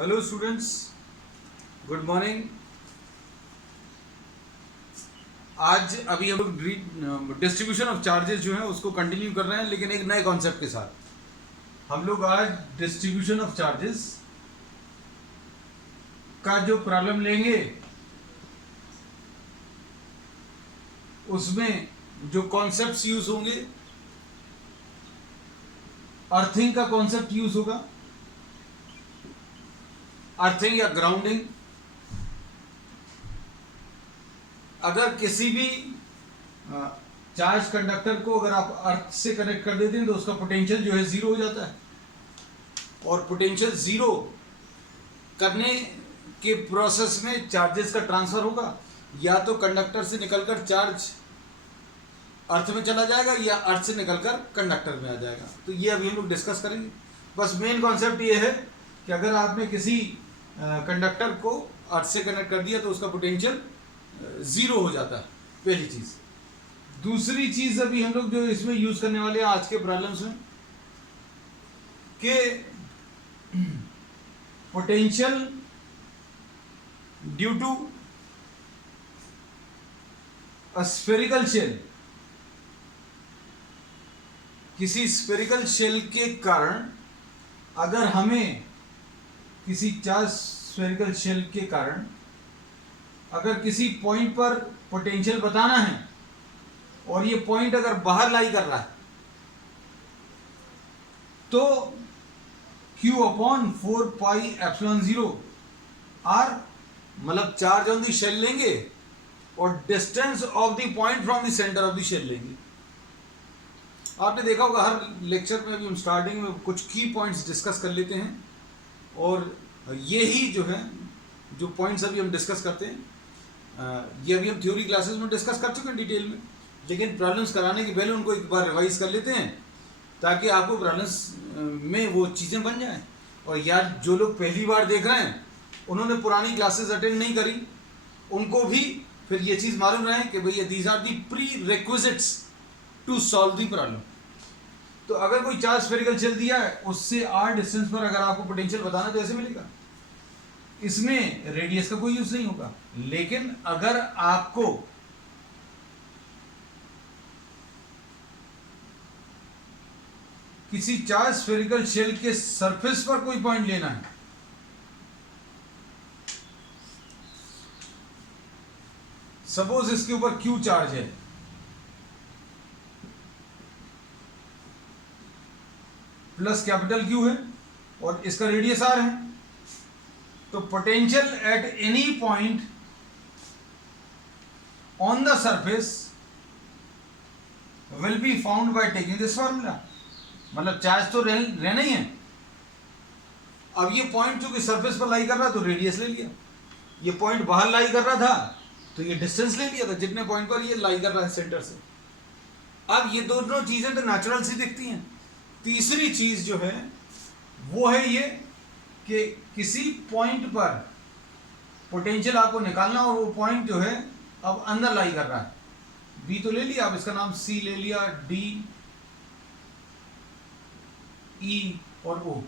Hello students, good morning. आज अभी हम लोग डिस्ट्रीब्यूशन ऑफ चार्जेस जो है उसको कंटिन्यू कर रहे हैं, लेकिन एक नए कॉन्सेप्ट के साथ। हम लोग आज डिस्ट्रीब्यूशन ऑफ चार्जेस का जो प्रॉब्लम लेंगे उसमें जो कॉन्सेप्ट्स यूज होंगे, अर्थिंग का कॉन्सेप्ट यूज होगा, अर्थिंग या ग्राउंडिंग। अगर किसी भी चार्ज कंडक्टर को अगर आप अर्थ से कनेक्ट कर देते हैं तो उसका पोटेंशियल जो है जीरो हो जाता है, और पोटेंशियल जीरो करने के प्रोसेस में चार्जेस का ट्रांसफर होगा। या तो कंडक्टर से निकलकर चार्ज अर्थ में चला जाएगा या अर्थ से निकलकर कंडक्टर में आ जाएगा। तो ये अभी हम लोग डिस्कस करेंगे। बस मेन कॉन्सेप्ट ये है कि अगर आपने किसी कंडक्टर को अर्थ से कनेक्ट कर दिया तो उसका पोटेंशियल जीरो हो जाता है, पहली चीज। दूसरी चीज अभी हम लोग जो इसमें यूज करने वाले हैं आज के प्रॉब्लम्स में, कि potential due to a spherical shell, किसी स्फेरिकल शेल के कारण अगर हमें किसी चार्ज स्फेरिकल शेल के कारण अगर किसी पॉइंट पर पोटेंशियल बताना है और ये पॉइंट अगर बाहर लाई कर रहा है तो Q upon 4 pi epsilon 0 r, मतलब चार्ज ऑन द शेल लेंगे और distance of the point from the centre of the shell लेंगे। आपने देखा होगा हर लेक्चर में, अभी हम स्टार्टिंग में कुछ की पॉइंट्स डिस्कस कर लेते हैं, और ये ही जो है जो पॉइंट्स अभी हम डिस्कस करते हैं ये अभी हम थ्योरी क्लासेस में डिस्कस कर चुके हैं डिटेल में, लेकिन प्रॉब्लम्स कराने के पहले उनको एक बार रिवाइज कर लेते हैं ताकि आपको प्रॉब्लम्स में वो चीज़ें बन जाएं। और यार जो लोग पहली बार देख रहे हैं उन्होंने पुरानी क्लासेस अटेंड नहीं करी, उनको भी फिर ये चीज़ मालूम रहे कि भैया these are the prerequisites to solve the problem. तो अगर कोई चार्ज स्फेरिकल शेल दिया है उससे r डिस्टेंस पर अगर आपको पोटेंशियल बताना है तो ऐसे मिलेगा। इसमें रेडियस का कोई यूज नहीं होगा। लेकिन अगर आपको किसी चार्ज स्फेरिकल शेल के सरफेस पर कोई पॉइंट लेना है, सपोज इसके ऊपर Q चार्ज है, प्लस कैपिटल Q है और इसका रेडियस R है, तो potential at any point on the surface will be found by taking this formula. मतलब चार्ज तो रहना ही है। अब ये पॉइंट चूंकि सरफेस पर लाई कर रहा तो रेडियस ले लिया, ये पॉइंट बाहर लाई कर रहा था तो ये डिस्टेंस ले लिया था जितने पॉइंट पर ये लाई कर रहा है सेंटर से। अब ये दोनों चीजें तो नेचुरल सी दिखती हैं। तीसरी चीज जो है वो है ये कि किसी पॉइंट पर पोटेंशियल आपको निकालना, और वो पॉइंट जो है अब अंदर लाई कर रहा है। बी तो ले लिया, आप इसका नाम सी ले लिया, डी, ई और ओ।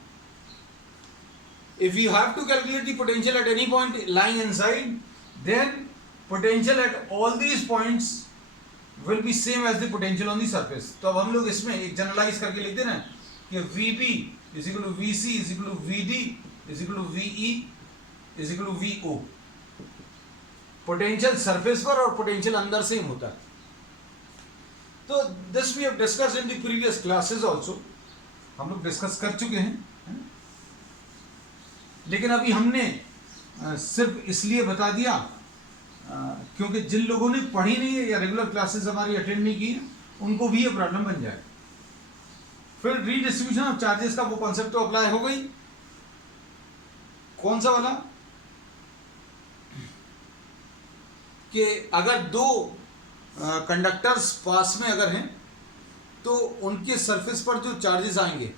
If you have to calculate the potential at any point lying inside, then potential at all these points will be same as the potential on the surface. तो अब हम लोग इसमें एक जनरलाइज करके लिखते हैं ना कि VB is equal to VC is equal to VD is equal to VE is equal to VO। Potential surface पर और पोटेंशियल अंदर सेम होता है। तो this we have discussed in the previous classes also, हम लोग डिस्कस कर चुके हैं। लेकिन अभी हमने सिर्फ इसलिए बता दिया क्योंकि जिन लोगों ने पढ़ी नहीं है या रेगुलर क्लासेस हमारी अटेंड नहीं की उनको भी ये प्रॉब्लम बन जाए। फिर रीडिस्ट्रीब्यूशन ऑफ चार्जेस का वो कॉन्सेप्ट तो अप्लाई हो गई। कौन सा वाला कि अगर दो कंडक्टर्स पास में अगर हैं तो उनके सरफेस पर जो चार्जेस आएंगे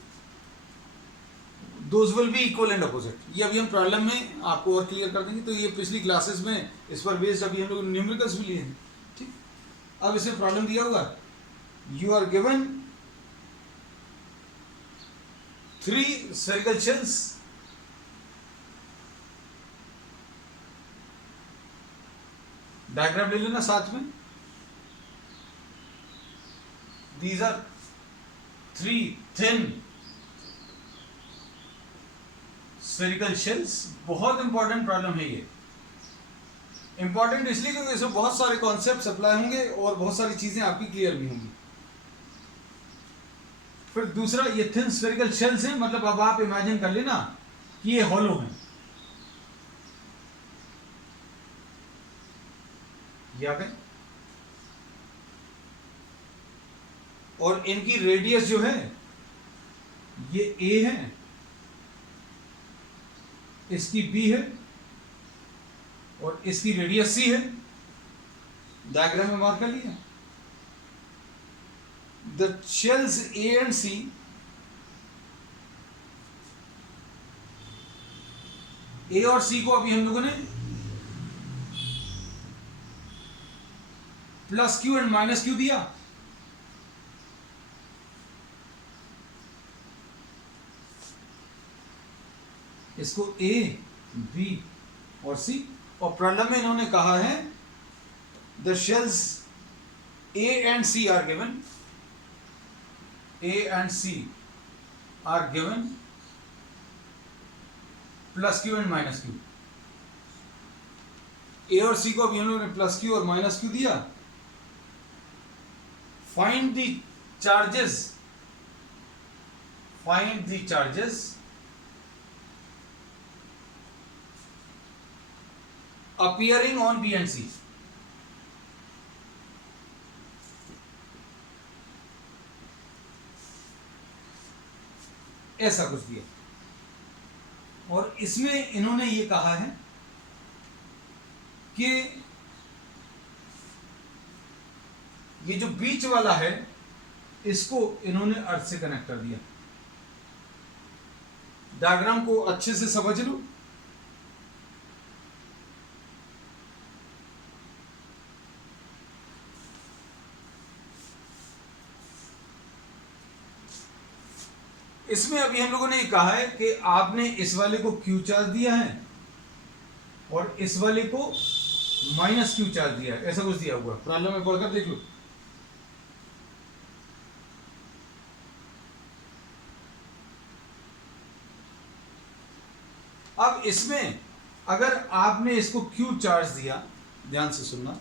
those will be equal and opposite. ये अभी हम प्रॉब्लम में आपको और क्लियर कर देंगे। तो ये पिछली क्लासेस में इस पर बेस्ड अभी हम लोग न्यूमेरिकल्स भी लिए हैं। ठीक, अब इसमें प्रॉब्लम दिया हुआ, you are given 3 spherical shells diagram ले लेना साथ में। These are 3 thin spherical shells. बहुत इंपॉर्टेंट प्रॉब्लम है ये। इंपॉर्टेंट इसलिए क्योंकि इसमें बहुत सारे कॉन्सेप्ट्स अप्लाई होंगे और बहुत सारी चीजें आपकी क्लियर भी होंगी। फिर दूसरा, ये थिन स्फेरिकल शेल्स हैं, मतलब अब आप इमेजिन कर लेना कि ये हॉलो हैं, या फिर, और इनकी रेडियस जो है ये a है, इसकी b है और इसकी रेडियस c है। डायग्राम में मार्क कर लिया। The shells A and C A और C को अभी हम लोगों ने plus Q and minus Q दिया। इसको A, B और C, और प्रॉब्लम में इन्होंने कहा है the shells A and C are given. A and C are given plus Q and minus Q. A और सी को अभी हम लोगों ने प्लस क्यू और माइनस क्यू दिया। Find the charges, find the charges appearing on B and C। ऐसा कुछ दिया, और इसमें इन्होंने ये कहा है कि ये जो बीच वाला है इसको इन्होंने अर्थ से कनेक्ट कर दिया। डायग्राम को अच्छे से समझ लो। इसमें अभी हम लोगों ने ये कहा है कि आपने इस वाले को क्यू चार्ज दिया है और इस वाले को माइनस क्यू चार्ज दिया है। ऐसा कुछ दिया हुआ प्रॉब्लम में पढ़कर देख लो। अब इसमें अगर आपने इसको क्यू चार्ज दिया, ध्यान से सुनना,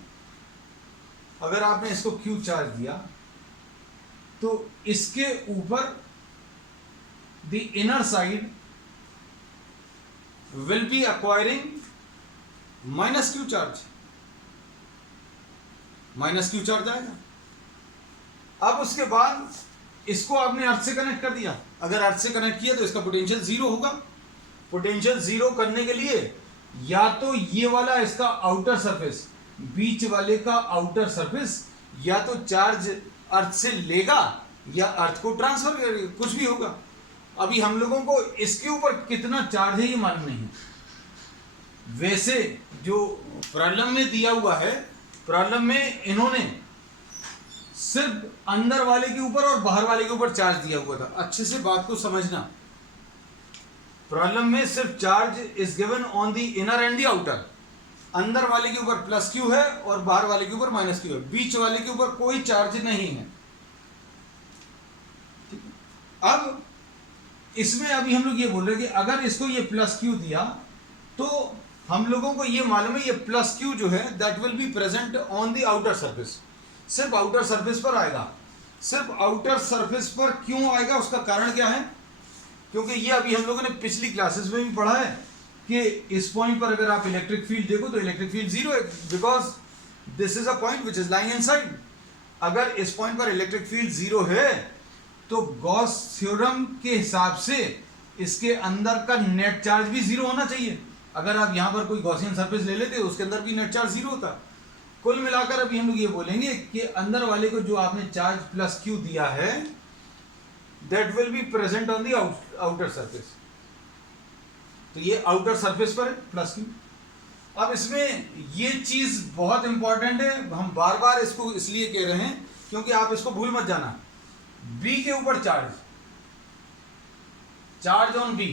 अगर आपने इसको क्यू चार्ज दिया तो इसके ऊपर the inner side will be acquiring minus q charge, minus Q charge आएगा। अब उसके बाद इसको आपने अर्थ से कनेक्ट कर दिया। अगर अर्थ से कनेक्ट किया तो इसका पोटेंशियल जीरो होगा। पोटेंशियल जीरो करने के लिए या तो ये वाला इसका आउटर सरफेस, बीच वाले का आउटर सरफेस, या तो चार्ज अर्थ से लेगा या अर्थ को ट्रांसफर करेगा, कुछ भी होगा। अभी हम लोगों को इसके ऊपर कितना चार्ज है ये मालूम नहीं। वैसे जो प्रॉब्लम में दिया हुआ है, प्रॉब्लम में इन्होंने सिर्फ अंदर वाले के ऊपर और बाहर वाले के ऊपर चार्ज दिया हुआ था। अच्छे से बात को समझना। प्रॉब्लम में सिर्फ charge is given on the inner and the outer. अंदर वाले के ऊपर प्लस क्यू है और बाहर वाले के ऊपर माइनस क्यू है। बीच वाले के ऊपर कोई चार्ज नहीं है। अब इसमें अभी हम लोग ये बोल रहे हैं कि अगर इसको ये प्लस क्यू दिया तो हम लोगों को ये मालूम है ये प्लस क्यू जो है that will be present on the outer surface. सिर्फ आउटर सरफेस पर आएगा। सिर्फ आउटर सरफेस पर क्यों आएगा, उसका कारण क्या है? क्योंकि ये अभी हम लोगों ने पिछली क्लासेस में भी पढ़ा है कि इस पॉइंट पर अगर आप इलेक्ट्रिक फील्ड देखो तो इलेक्ट्रिक फील्ड जीरो है, because this is a point which is lying inside. अगर इस पॉइंट पर इलेक्ट्रिक फील्ड जीरो है तो गॉस थ्योरम के हिसाब से इसके अंदर का नेट चार्ज भी जीरो होना चाहिए। अगर आप यहां पर कोई गॉसियन सरफेस ले लेते तो उसके अंदर भी नेट चार्ज जीरो होता। कुल मिलाकर अभी हम लोग ये बोलेंगे कि अंदर वाले को जो आपने चार्ज प्लस क्यू दिया है that will be present on the outer surface. तो ये आउटर सरफेस पर है प्लस क्यू। अब इसमें ये चीज बहुत इंपॉर्टेंट है, हम बार बार इसको इसलिए कह रहे हैं क्योंकि आप इसको भूल मत जाना। बी के ऊपर चार्ज, चार्ज ऑन बी,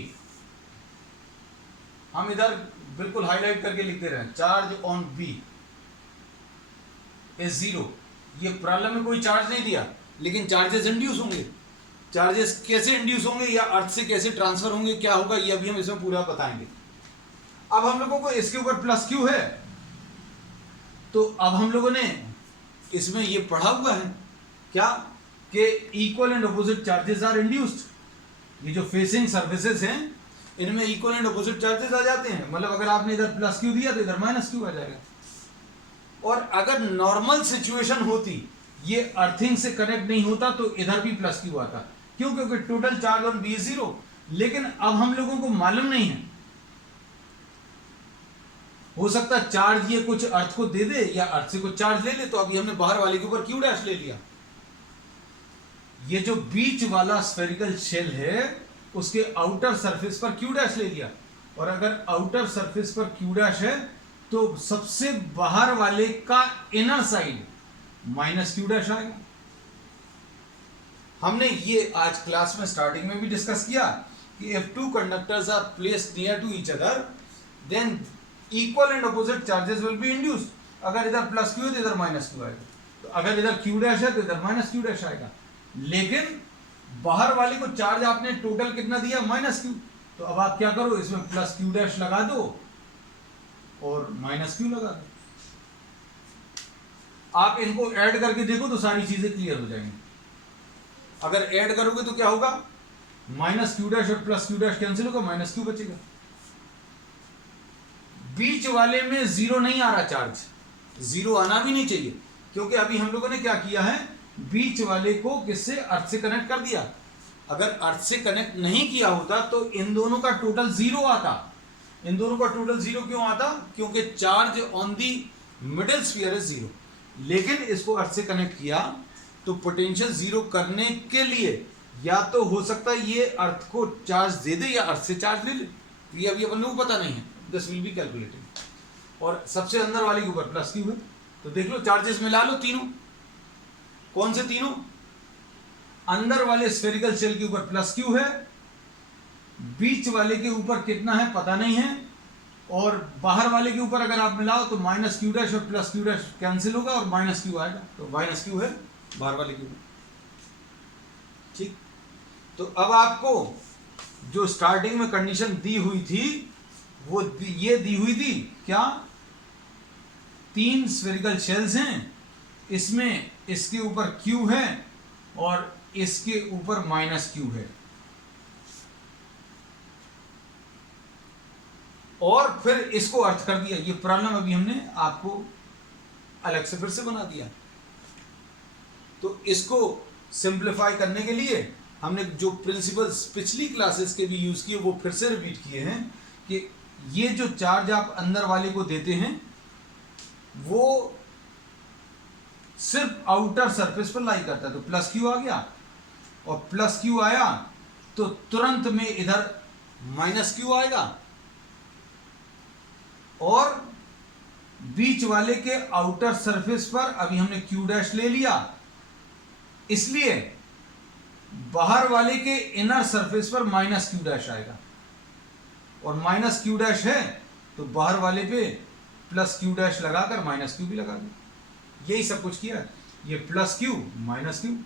हम इधर बिल्कुल हाईलाइट करके लिखते रहे, charge on B is zero. ये प्रॉब्लम में कोई चार्ज नहीं दिया, लेकिन चार्जेस इंड्यूस होंगे। चार्जेस कैसे इंड्यूस होंगे या अर्थ से कैसे ट्रांसफर होंगे, क्या होगा, ये अभी हम इसमें पूरा बताएंगे। अब हम लोगों को इसके ऊपर प्लस क्यू है, तो अब हम लोगों ने इसमें ये पढ़ा हुआ है क्या कि equal and opposite charges are induced. ये जो फेसिंग सर्फेसेस हैं इनमें इक्वल एंड अपोजिट चार्जेस आ जाते हैं। मतलब अगर आपने इधर प्लस क्यू दिया तो इधर माइनस क्यू आ जाएगा। और अगर नॉर्मल सिचुएशन होती, ये अर्थिंग से कनेक्ट नहीं होता, तो इधर भी प्लस क्यू आता। क्यों? क्योंकि total charge on B zero. लेकिन अब हम लोगों को मालूम नहीं है, हो सकता है चार्ज ये कुछ अर्थ को दे दे या अर्थ से कुछ चार्ज ले ले। तो अभी हमने बाहर वाले के ऊपर क्यू डैश ले लिया। ये जो बीच वाला स्फेरिकल शेल है उसके आउटर सरफेस पर क्यू डैश ले लिया। और अगर आउटर सरफेस पर क्यू डैश है तो सबसे बाहर वाले का inner side minus Q dash आएगा। हमने ये आज क्लास में स्टार्टिंग में भी डिस्कस किया कि if two conductors are placed near to each other then equal and opposite charges will be induced। अगर इधर प्लस क्यू है तो इधर माइनस क्यू आएगा, तो अगर इधर क्यू डैश है तो इधर माइनस क्यू डैश आएगा। लेकिन बाहर वाले को चार्ज आपने टोटल कितना दिया, माइनस क्यू। तो अब आप क्या करो, इसमें प्लस क्यू डैश लगा दो और माइनस क्यू लगा दो। आप इनको ऐड करके देखो तो सारी चीजें क्लियर हो जाएंगी। अगर ऐड करोगे तो क्या होगा, माइनस क्यू डैश और प्लस क्यू डैश कैंसिल होगा, माइनस क्यू बचेगा। बीच वाले में जीरो नहीं आ रहा चार्ज, जीरो आना भी नहीं चाहिए, क्योंकि अभी हम लोगों ने क्या किया है, बीच वाले को किससे, अर्थ से कनेक्ट कर दिया। अगर अर्थ से कनेक्ट नहीं किया होता तो इन दोनों का टोटल जीरो आता। इन दोनों का टोटल जीरो क्यों आता, क्योंकि charge on the middle sphere is zero. लेकिन इसको अर्थ से कनेक्ट किया तो पोटेंशियल जीरो करने के लिए या तो हो सकता है ये अर्थ को चार्ज दे दे या अर्थ से चार्ज ले ले। ये अभी अपन लोगों को पता नहीं है, दिस विल बी कैलकुलेटेड। और सबसे अंदर वाले के ऊपर प्लस क्यू है, तो देख लो चार्जेस मिला लो तीनों। कौन से तीनों? अंदर वाले स्फेरिकल शेल के ऊपर प्लस क्यू है, बीच वाले के ऊपर कितना है पता नहीं है, और बाहर वाले के ऊपर अगर आप मिलाओ तो माइनस क्यू डैश और प्लस क्यू डैश कैंसिल होगा और माइनस क्यू आएगा, तो माइनस क्यू है बाहर वाले के ऊपर। ठीक, तो अब आपको जो स्टार्टिंग में कंडीशन दी हुई थी वो ये दी हुई थी क्या, तीन स्फेरिकल शेल्स हैं, इसमें इसके ऊपर क्यू है और इसके ऊपर माइनस क्यू है, और फिर इसको अर्थ कर दिया। ये प्रॉब्लम अभी हमने आपको अलग से फिर से बना दिया। तो इसको सिंप्लीफाई करने के लिए हमने जो प्रिंसिपल्स पिछली क्लासेस के भी यूज किए वो फिर से रिपीट किए हैं कि ये जो चार्ज आप अंदर वाले को देते हैं वो सिर्फ आउटर सरफेस पर लाई करता है। तो प्लस क्यू आ गया, और प्लस क्यू आया तो तुरंत में इधर माइनस क्यू आएगा, और बीच वाले के आउटर सरफेस पर अभी हमने क्यू डैश ले लिया, इसलिए बाहर वाले के इनर सरफेस पर माइनस क्यू डैश आएगा, और माइनस क्यू डैश है तो बाहर वाले पे प्लस क्यू डैश लगाकर माइनस क्यू भी लगा दो। यही सब कुछ किया। ये प्लस क्यू माइनस क्यू,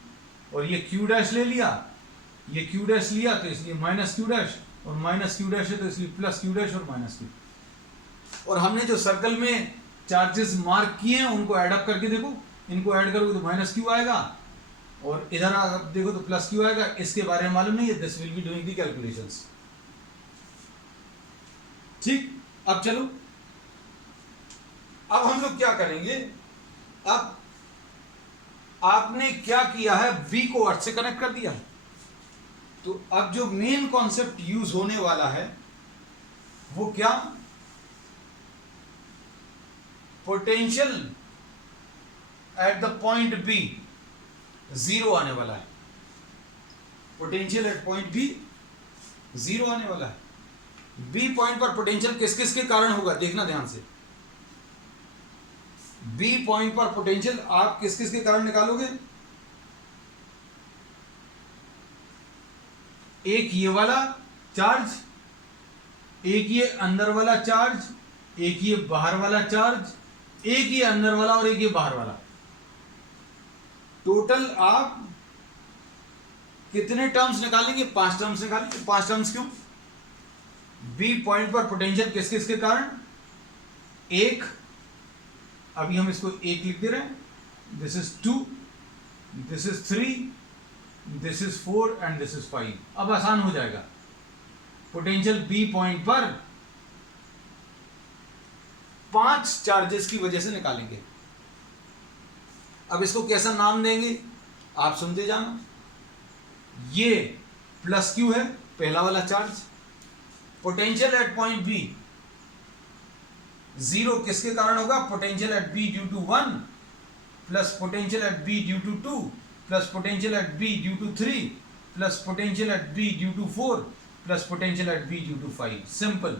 और ये क्यू डैश ले लिया, ये क्यू डैश लिया तो इसलिए माइनस क्यू डैश, और माइनस क्यू डैश है तो इसलिए प्लस क्यू डैश और माइनस क्यू। और हमने जो सर्कल में चार्जेस मार्क किए हैं उनको ऐड अप करके देखो, इनको ऐड करोगे तो माइनस क्यू आएगा, और इधर आप देखो तो प्लस क्यू आएगा। इसके बारे में मालूम नहीं है, this will be doing the calculations. ठीक, अब चलो, अब हम लोग क्या करेंगे, अब आपने क्या किया है, बी को अर्थ से कनेक्ट कर दिया, तो अब जो मेन कॉन्सेप्ट यूज होने वाला है वो क्या, potential at the point B zero आने वाला है। Potential at point B zero आने वाला है। बी पॉइंट पर पोटेंशियल किस किस के कारण होगा, देखना ध्यान से। बी पॉइंट पर पोटेंशियल आप किस किस के कारण निकालोगे, एक ये वाला चार्ज, एक ये अंदर वाला चार्ज, एक ये बाहर वाला चार्ज, एक ये अंदर वाला और एक ये बाहर वाला। टोटल आप कितने टर्म्स निकालेंगे? 5 टर्म्स निकालेंगे। 5 टर्म्स क्यों? बी पॉइंट पर पोटेंशियल किस किस के कारण? एक, अभी हम इसको एक लिख दे रहे हैं, this is 2, this is 3, this is 4 and this is 5। अब आसान हो जाएगा। पोटेंशियल बी पॉइंट पर 5 चार्जेस की वजह से निकालेंगे। अब इसको कैसा नाम देंगे आप सुनते जाना। ये प्लस क्यू है, पहला वाला charge. Potential at point B 0 किसके कारण होगा? Potential at B due to 1 plus potential at B due to 2 plus potential at B due to 3 plus potential at B due to 4 plus potential at B due to 5। Simple.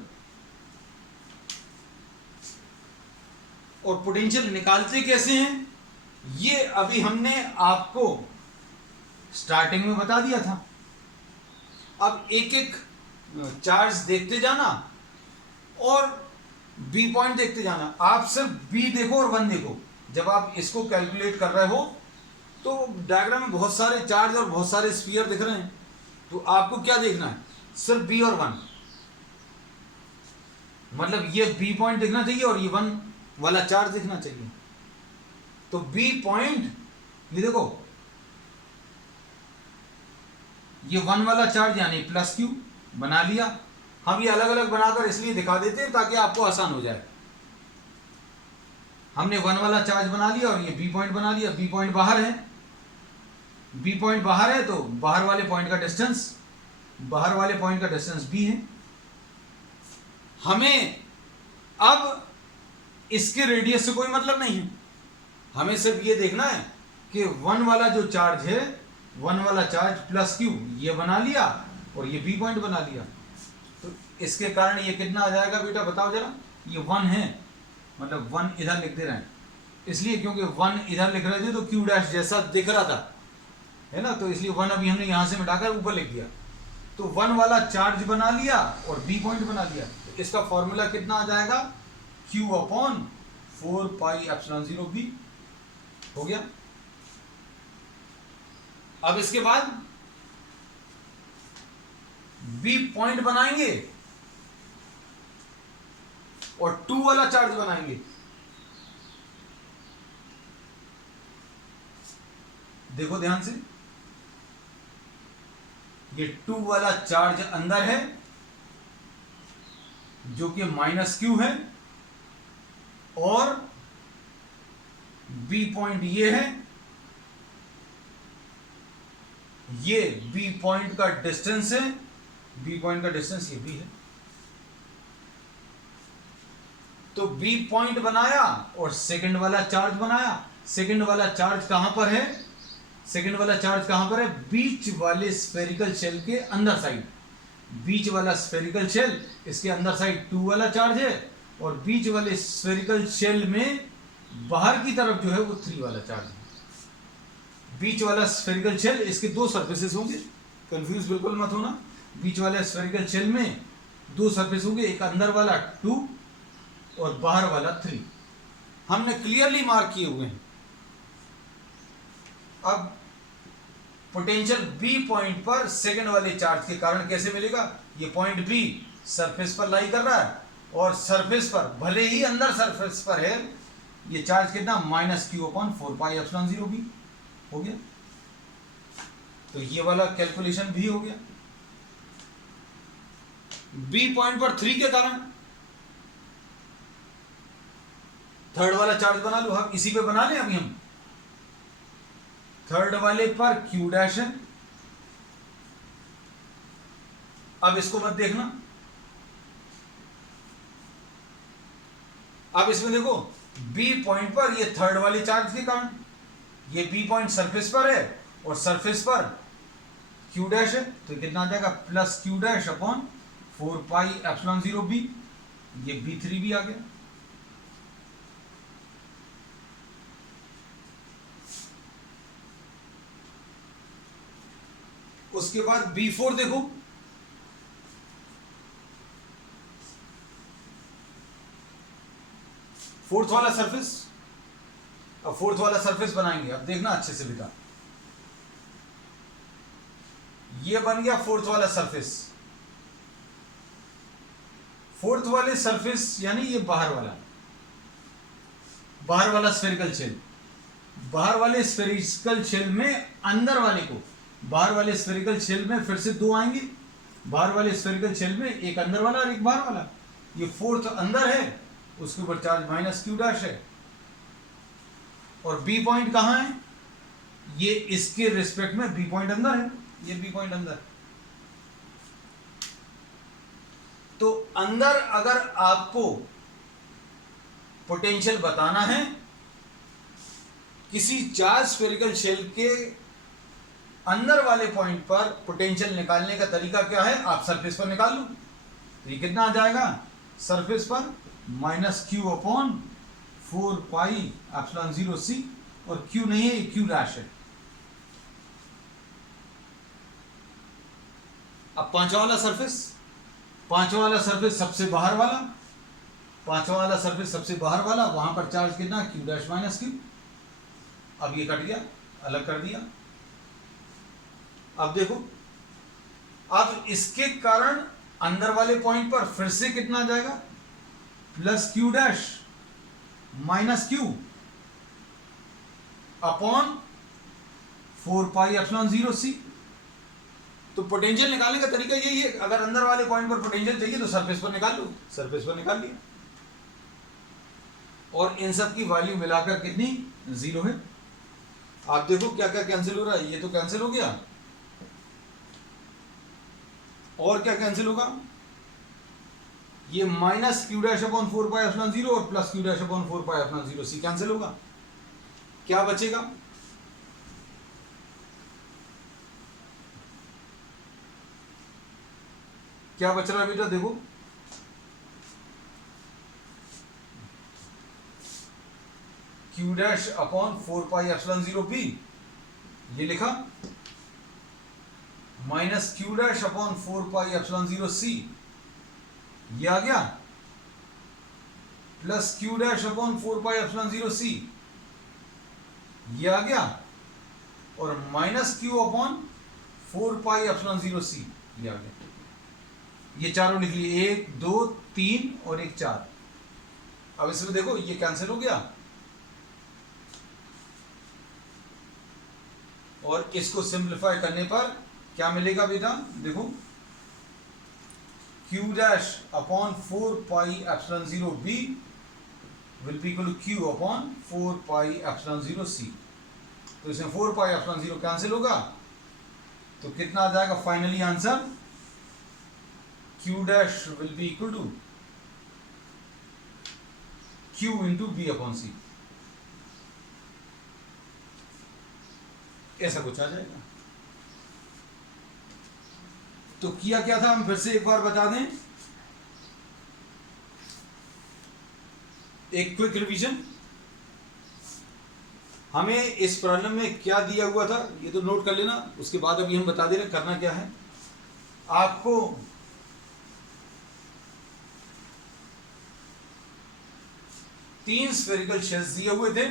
और potential निकालते कैसे हैं ये अभी हमने आपको starting में बता दिया था। अब एक एक चार्ज देखते जाना और बी पॉइंट देखते जाना। आप सिर्फ बी देखो और 1 देखो। जब आप इसको कैलकुलेट कर रहे हो तो डायग्राम में बहुत सारे चार्ज और बहुत सारे स्फीयर दिख रहे हैं, तो आपको क्या देखना है? सिर्फ बी और 1। मतलब ये बी पॉइंट दिखना चाहिए और ये 1 वाला चार्ज दिखना चाहिए। तो बी पॉइंट, ये देखो, ये 1 वाला चार्ज यानी प्लस क्यू बना लिया। हम ये अलग अलग बनाकर इसलिए दिखा देते हैं ताकि आपको आसान हो जाए। हमने 1 वाला चार्ज बना लिया और ये बी पॉइंट बना लिया। बी पॉइंट बाहर है, बी पॉइंट बाहर है तो बाहर वाले पॉइंट का डिस्टेंस बी है। हमें अब इसके रेडियस से कोई मतलब नहीं है, हमें सिर्फ ये देखना है कि 1 वाला जो चार्ज है, 1 वाला चार्ज प्लस क्यू ये बना लिया और ये बी पॉइंट बना लिया। तो इसके कारण ये कितना आ जाएगा बेटा बताओ जरा? ये 1 है, मतलब 1 इधर लिख दे रहे हैं इसलिए क्योंकि 1 इधर लिख रहे थे तो क्यू डैश जैसा दिख रहा था, है ना, तो इसलिए 1 अभी हमने यहां से मिटाकर ऊपर लिख दिया। तो 1 वाला चार्ज बना लिया और बी पॉइंट बना लिया। तो इसका फॉर्मूला कितना आ जाएगा? Q upon 4 pi epsilon 0 B हो गया। अब इसके बाद बी पॉइंट बनाएंगे और 2 वाला चार्ज बनाएंगे। देखो ध्यान से, ये 2 वाला चार्ज अंदर है जो कि माइनस क्यू है और बी पॉइंट ये है, ये बी पॉइंट का डिस्टेंस है, बी पॉइंट का डिस्टेंस ये बी है। तो बी पॉइंट बनाया और सेकंड वाला चार्ज बनाया। सेकंड वाला चार्ज कहां पर है? सेकंड वाला चार्ज कहां पर है? बीच वाले स्फेरिकल शेल के अंदर साइड। बीच वाला स्फेरिकल शेल, इसके अंदर साइड 2 वाला चार्ज है और बीच वाले स्फेरिकल शेल में बाहर की तरफ जो है वो 3 वाला चार्ज है। बीच वाला स्फेरिकल शेल, इसके 2 सरफेसेस होंगे, कंफ्यूज बिल्कुल मत होना। बीच वाले स्फेरिकल शेल में 2 सरफेस होंगे, एक अंदर वाला 2 और बाहर वाला 3। हमने क्लियरली मार्क किए हुए हैं। अब पोटेंशियल बी पॉइंट पर सेकंड वाले चार्ज के कारण कैसे मिलेगा? ये पॉइंट बी सरफेस पर लाई कर रहा है और सरफेस पर, भले ही अंदर सरफेस पर है, ये चार्ज कितना? Minus Q upon 4 pi epsilon 0 B हो गया। तो ये वाला कैलकुलेशन भी हो गया। बी पॉइंट पर 3 के कारण थर्ड वाला चार्ज बना लो। हम इसी पे बना लें अभी हम। थर्ड वाले पर क्यू डैश है। अब इसको मत देखना, अब इसमें देखो बी पॉइंट पर ये थर्ड वाले चार्ज के कारण, ये बी पॉइंट सरफेस पर है और सरफेस पर क्यू डैश है, तो कितना आ जाएगा? Plus Q dash upon 4 pi epsilon 0 B. ये B3 भी आ गया। उसके बाद B4 देखो, फोर्थ वाला सरफेस, अब फोर्थ वाला सरफेस बनाएंगे। अब देखना अच्छे से बेटा, ये बन गया फोर्थ वाला सरफेस। फोर्थ वाले सरफेस यानी ये बाहर वाला स्फेरिकल शेल। बाहर वाले स्फेरिकल शेल में अंदर वाले को, बाहर वाले स्फेरिकल शेल में फिर से दो आएंगे। बाहर वाले स्फेरिकल शेल में एक अंदर वाला और एक बाहर वाला। ये फोर्थ अंदर है, उसके ऊपर चार्ज माइनस क्यू डैश है। और बी पॉइंट कहां है? ये इसके रिस्पेक्ट में बी पॉइंट अंदर है, ये बी पॉइंट अंदर। तो अंदर अगर आपको पोटेंशियल बताना है किसी चार्ज स्फेरिकल शेल के अंदर वाले पॉइंट पर, पोटेंशियल निकालने का तरीका क्या है? आप सरफेस पर निकाल लो। तो ये कितना आ जाएगा सरफेस पर? Minus Q upon 4 pi epsilon 0 सी, और क्यू नहीं है, ये क्यू डैश है। अब पांचवा वाला सरफेस सबसे बाहर वाला, पांचवा वाला सरफेस सबसे बाहर वाला, वहां पर चार्ज कितना? Q dash minus Q. अब ये कट गया, अलग कर दिया। अब देखो, अब इसके कारण अंदर वाले पॉइंट पर फिर से कितना आ जाएगा? Plus Q dash minus Q upon 4 pi epsilon 0 C. तो पोटेंशियल निकालने का तरीका यही है, अगर अंदर वाले पॉइंट पर पोटेंशियल चाहिए तो सरफेस पर निकाल लो, सरफेस पर निकाल लिया। और इन सब की वैल्यू मिलाकर कितनी? 0 है। आप देखो क्या क्या कैंसिल हो रहा है। ये तो कैंसिल हो गया, और क्या कैंसिल होगा? ये minus Q dash upon 4 pi epsilon 0 और plus Q dash upon 4 pi epsilon 0 C cancel होगा। क्या बचेगा? क्या बच रहा है बेटा? देखो, Q dash upon 4 pi epsilon 0 B, ये लिखा, minus Q dash upon 4 pi epsilon 0 C, ये आ गया, plus Q dash upon 4 pi epsilon 0 C, ये आ गया, और minus Q upon 4 pi epsilon 0 C, ये आ गया। ये चारों लिख लिए, 1 2 3 और 1 4। अब इसमें देखो ये कैंसिल हो गया, और इसको सिंप्लीफाई करने पर क्या मिलेगा बेटा? देखो, Q dash upon 4 pi epsilon 0 B will be equal to Q upon 4 pi epsilon 0 C. तो इसमें 4 पाई एप्सिलॉन 0 कैंसिल होगा, तो कितना आ जाएगा finally answer? Q dash will be equal to Q into B upon C, ऐसा कुछ आ जाएगा। तो किया क्या था, हम फिर से एक बार बता दें, एक क्विक रिवीजन। हमें इस प्रॉब्लम में क्या दिया हुआ था ये तो नोट कर लेना, उसके बाद अभी हम बता दे रहे करना क्या है। आपको तीन स्फेरिकल शेल्स दिए हुए थे,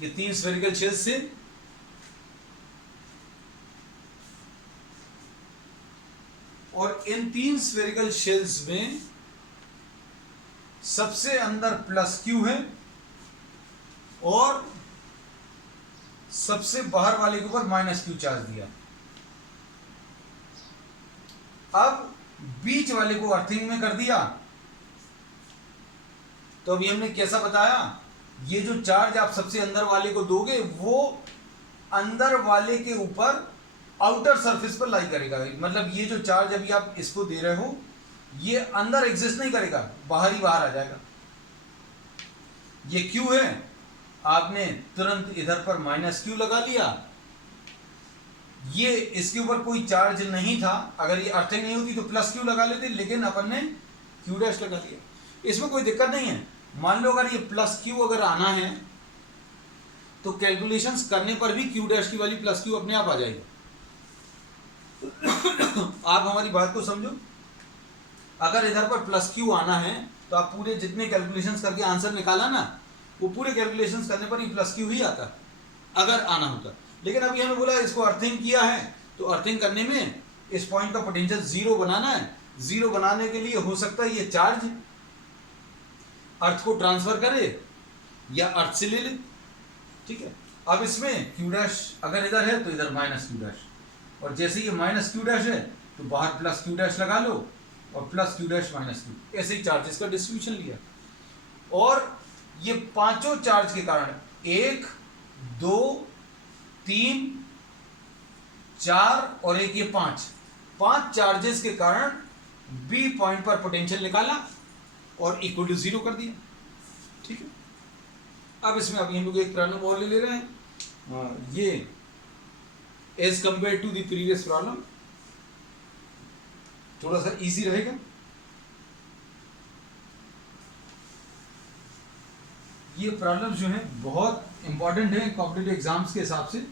ये तीन स्फेरिकल शेल्स से और इन तीन स्फेरिकल शेल्स में सबसे अंदर प्लस क्यू है और सबसे बाहर वाले के ऊपर माइनस क्यू चार्ज दिया। अब बीच वाले को अर्थिंग में कर दिया, तो अभी हमने कैसा बताया, ये जो चार्ज आप सबसे अंदर वाले को दोगे वो अंदर वाले के ऊपर आउटर सरफेस पर लाई करेगा। मतलब ये जो चार्ज अभी आप इसको दे रहे हो ये अंदर एग्जिस्ट नहीं करेगा, बाहर ही बाहर आ जाएगा। ये क्यू है, आपने तुरंत इधर पर माइनस क्यू लगा लिया, ये इसके ऊपर कोई चार्ज नहीं था, अगर ये अर्थिंग नहीं होती तो प्लस क्यू लगा लेते, लेकिन अपन ने क्यू डैश लगा दिया। इसमें कोई दिक्कत नहीं है। मान लो अगर ये प्लस क्यू अगर आना है तो कैलकुलेशंस करने पर भी क्यू डैश की वाली प्लस क्यू अपने आप आ जाएगी। आप हमारी बात को समझो, अगर इधर पर प्लस क्यू आना है तो आप पूरे जितने कैलकुलेशंस करके आंसर निकाला ना, वो पूरे कैलकुलेशंस करने पर ही प्लस क्यू ही आता अगर आना होता। लेकिन अभी हमें बोला इसको अर्थिंग किया है, तो अर्थिंग करने में इस पॉइंट का पोटेंशियल जीरो बनाना है। जीरो बनाने के लिए हो सकता है ये चार्ज अर्थ को ट्रांसफर करे या अर्थ से ले ले, ठीक है। अब इसमें क्यू डैश अगर इधर है तो इधर माइनस क्यू डैश, और जैसे ये माइनस क्यू डैश है तो बाहर प्लस क्यू डैश लगा लो, और plus Q dash minus Q, ऐसे ही चार्जेस का डिस्ट्रीब्यूशन लिया। और ये पांचों चार्ज के कारण 1 2 3 4 और एक ये 5 चार्जेस के कारण बी पॉइंट पर पोटेंशियल निकाला और इक्वल टू जीरो कर दिया, ठीक है। अब इसमें अभी हम लोग एक प्रॉब्लम और ले रहे हैं, ये as compare to the previous problem थोड़ा सा इजी रहेगा। ये प्रॉब्लम जो है बहुत इंपॉर्टेंट है कॉम्पिटिटिव एग्जाम्स के हिसाब से।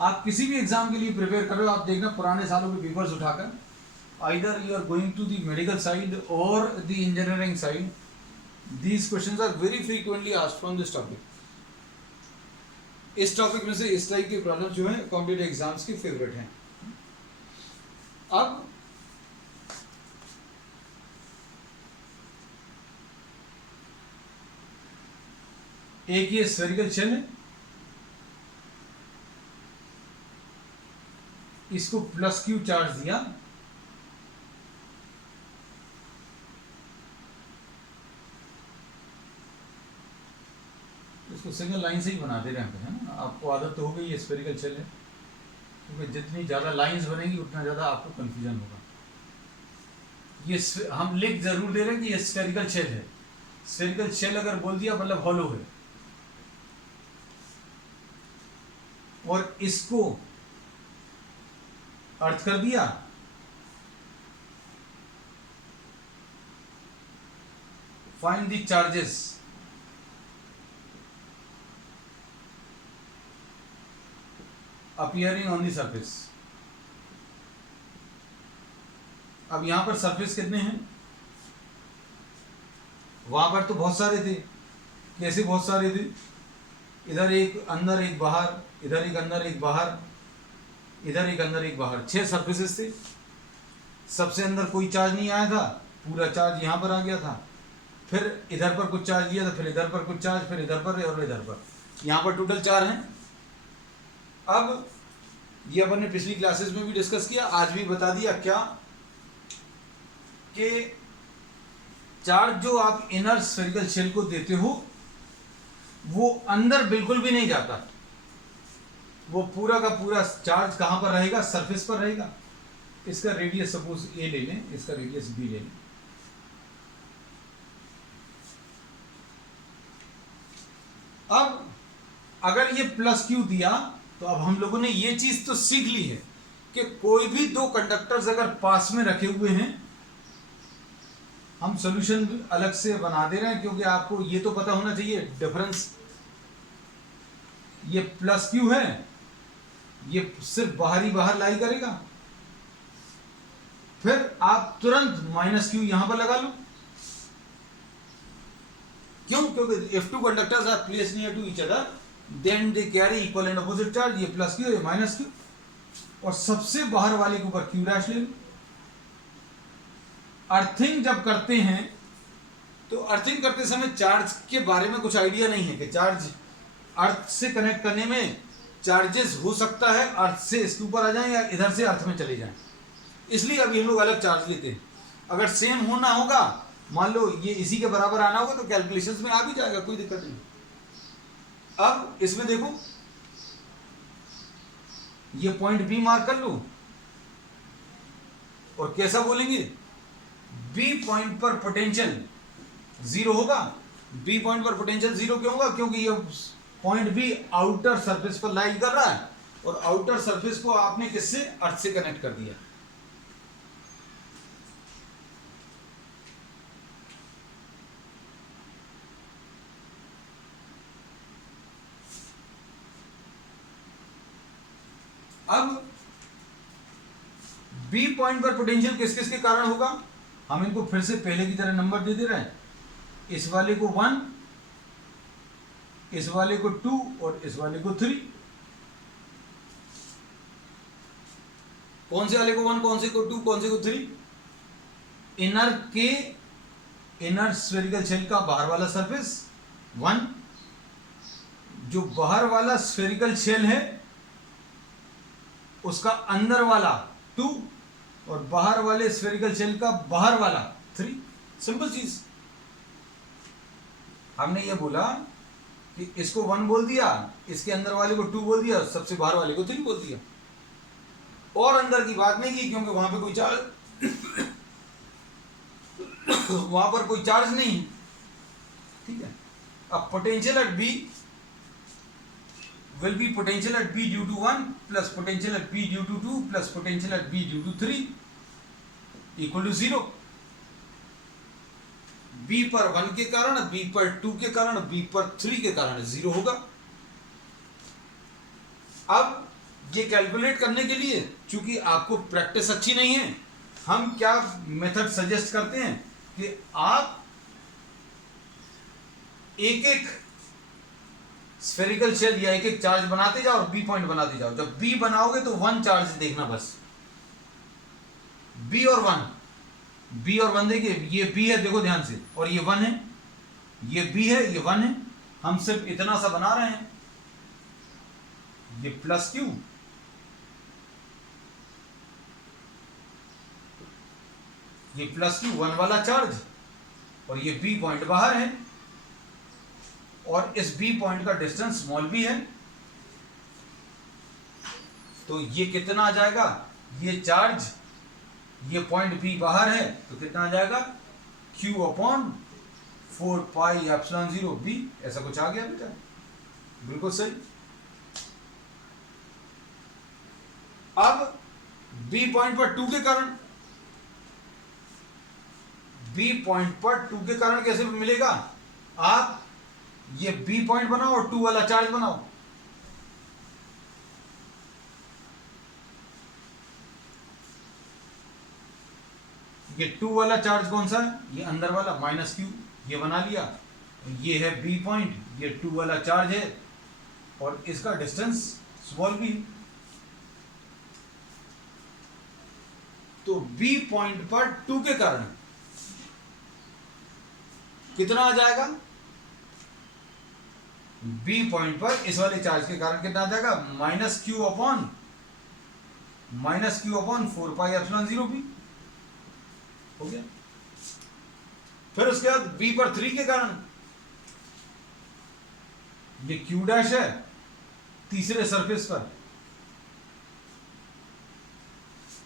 आप किसी भी एग्जाम के लिए प्रिपेयर कर रहे हो, आप देखना पुराने सालों के पेपर्स उठाकर, either you are going to the medical side और the engineering side, these questions are very frequently asked from this topic. इस टॉपिक में से इस टाइप के प्रॉब्लम जो है कॉम्पिटिटिव एग्जाम्स के फेवरेट हैं। अब एक ये स्फेरिकल शेल है, इसको प्लस क्यू चार्ज दिया, इसको सिंगल लाइन से ही बना दे रहे हैं, है ना। आपको आदत तो हो गई, ये स्फेरिकल शेल है, क्योंकि जितनी ज़्यादा लाइंस बनेगी उतना ज़्यादा आपको कंफ्यूजन होगा। ये हम लिख जरूर दे रहे हैं कि ये स्फेरिकल शेल है। स्फेरिकल शेल अगर बोल दिया मतलब हॉलो है, और इसको अर्थ कर दिया, find the charges appearing on the surface. अब यहां पर सरफेस कितने हैं, वहां पर तो बहुत सारे थे। कैसे बहुत सारे थे, इधर एक अंदर एक बाहर, इधर एक अंदर एक बाहर, इधर एक अंदर एक बाहर, 6 सरफेसेस थे। सबसे अंदर कोई चार्ज नहीं आया था, पूरा चार्ज यहां पर आ गया था। फिर इधर पर कुछ चार्ज दिया था, फिर इधर पर कुछ चार्ज, फिर इधर पर और इधर पर, यहां पर टोटल 4 हैं। अब ये अपन ने पिछली क्लासेस में भी डिस्कस किया, आज भी बता दिया क्या कि चार्ज जो आप इनर स्फेरिकल शेल को देते हो वो अंदर बिल्कुल भी नहीं जाता। वो पूरा का पूरा चार्ज कहां पर रहेगा, सरफेस पर रहेगा। इसका रेडियस सपोज ए ले लें, इसका रेडियस बी ले लें। अब अगर ये प्लस क्यू दिया तो अब हम लोगों ने ये चीज तो सीख ली है कि कोई भी 2 कंडक्टर्स अगर पास में रखे हुए हैं, हम सॉल्यूशन अलग से बना दे रहे हैं क्योंकि आपको ये तो पता होना चाहिए डिफरेंस। ये प्लस क्यू है, ये सिर्फ बाहर ही बाहर लाई करेगा, फिर आप तुरंत माइनस क्यू यहां पर लगा लो। क्यों? क्योंकि if 2 conductors are placed near to each other then they carry equal and opposite charge। ये प्लस क्यू, ये माइनस क्यू, और सबसे बाहर वाले के ऊपर क्यू डैश ले लो। अर्थिंग जब करते हैं तो अर्थिंग करते समय चार्ज के बारे में कुछ आइडिया नहीं है कि चार्ज अर्थ से कनेक्ट करने में चार्जेस हो सकता है अर्थ से इसके ऊपर आ जाएं या इधर से अर्थ में चले जाएं, इसलिए अभी हम लोग अलग चार्ज लेते हैं। अगर सेम होना होगा, मान लो ये इसी के बराबर आना होगा, तो कैलकुलेशंस में आ भी जाएगा, कोई दिक्कत नहीं। अब इसमें देखो, ये पॉइंट बी मार्क कर लो, और कैसा बोलेंगे, बी पॉइंट पर पोटेंशियल 0 होगा। बी पॉइंट पर पोटेंशियल 0 क्यों होगा? क्योंकि ये पॉइंट बी आउटर सरफेस पर लाई कर रहा है, और आउटर सरफेस को आपने किससे, अर्थ से कनेक्ट कर दिया। अब बी पॉइंट पर पोटेंशियल किस किस के कारण होगा, हम इनको फिर से पहले की तरह नंबर दे दे रहे हैं। इस वाले को 1, इस वाले को 2 और इस वाले को 3। कौन से वाले को 1, कौन से को 2, कौन से को 3? इनर स्फेरिकल शेल का बाहर वाला सरफेस 1, जो बाहर वाला स्फेरिकल शेल है उसका अंदर वाला 2 और बाहर वाले स्फेरिकल शेल का बाहर वाला 3। सिंपल चीज। हमने ये बोला कि इसको 1 बोल दिया, इसके अंदर वाले को 2 बोल दिया, सबसे बाहर वाले को 3 बोल दिया, और अंदर की बात नहीं की क्योंकि वहां पे कोई चार्ज वहां पर कोई चार्ज नहीं। ठीक है। अब potential at B will be potential at B due to 1 plus potential at B due to 2 plus potential at B due to 3 equal to 0। B पर 1 के कारण, B पर 2 के कारण, B पर 3 के कारण 0 होगा। अब ये कैलकुलेट करने के लिए, चूंकि आपको प्रैक्टिस अच्छी नहीं है, हम क्या मेथड सजेस्ट करते हैं कि आप एक एक स्फेरिकल शेल या एक एक चार्ज बनाते जाओ और बी पॉइंट बनाते जाओ। जब बी बनाओगे तो 1 चार्ज देखना, बस बी और 1, बी और 1 देखिए, ये बी है देखो ध्यान से, और ये 1 है, ये बी है, ये 1 है। हम सिर्फ इतना सा बना रहे हैं, ये प्लस क्यू, ये प्लस क्यू 1 वाला चार्ज, और ये बी पॉइंट बाहर है, और इस बी पॉइंट का डिस्टेंस स्मॉल बी है। तो ये कितना आ जाएगा, ये चार्ज, ये पॉइंट बी बाहर है तो कितना आ जाएगा, Q upon 4 pi epsilon 0 B. ऐसा कुछ आ गया बेटा, बिल्कुल सही। अब बी पॉइंट पर 2 के कारण, बी पॉइंट पर 2 के कारण कैसे मिलेगा, आप ये बी पॉइंट बनाओ और 2 वाला चार्ज बनाओ। ये 2 वाला चार्ज कौन सा है, ये अंदर वाला माइनस क्यू, ये बना लिया। ये है बी पॉइंट, ये 2 वाला चार्ज है और इसका डिस्टेंस स्मॉल बी। तो बी पॉइंट पर 2 के कारण कितना आ जाएगा, बी पॉइंट पर इस वाले चार्ज के कारण कितना आ जाएगा, minus Q upon 4 pi epsilon 0 B हो गया। फिर उसके बाद बी पर 3 के कारण, ये क्यू डैश है तीसरे सरफेस पर,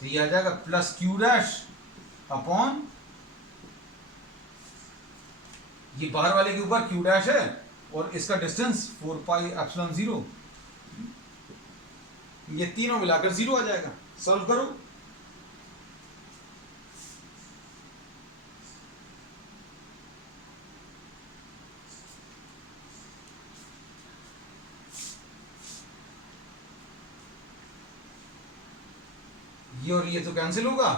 तो ये आ जाएगा प्लस क्यू डैश अपॉन, ये बाहर वाले के ऊपर क्यू डैश है और इसका डिस्टेंस 4 पाई एप्सिलॉन 0, ये तीनों मिलाकर 0 आ जाएगा। सॉल्व करो। ये और ये तो कैंसिल होगा,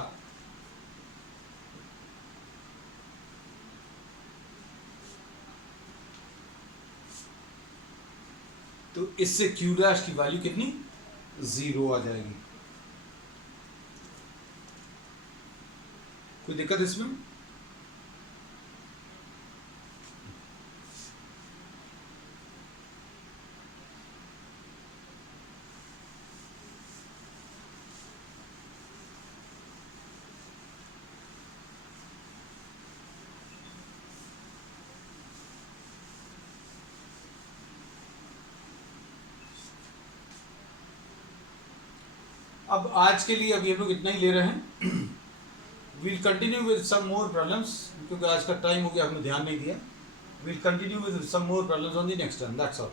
तो इससे क्यू डैश की वैल्यू कितनी, 0 आ जाएगी। कोई दिक्कत इसमें? अब आज के लिए अभी हम लोग इतना ही ले रहे हैं। We'll continue with some more problems, क्योंकि आज का टाइम हो गया, हमने ध्यान नहीं दिया। We'll continue with some more problems on the next time, that's all.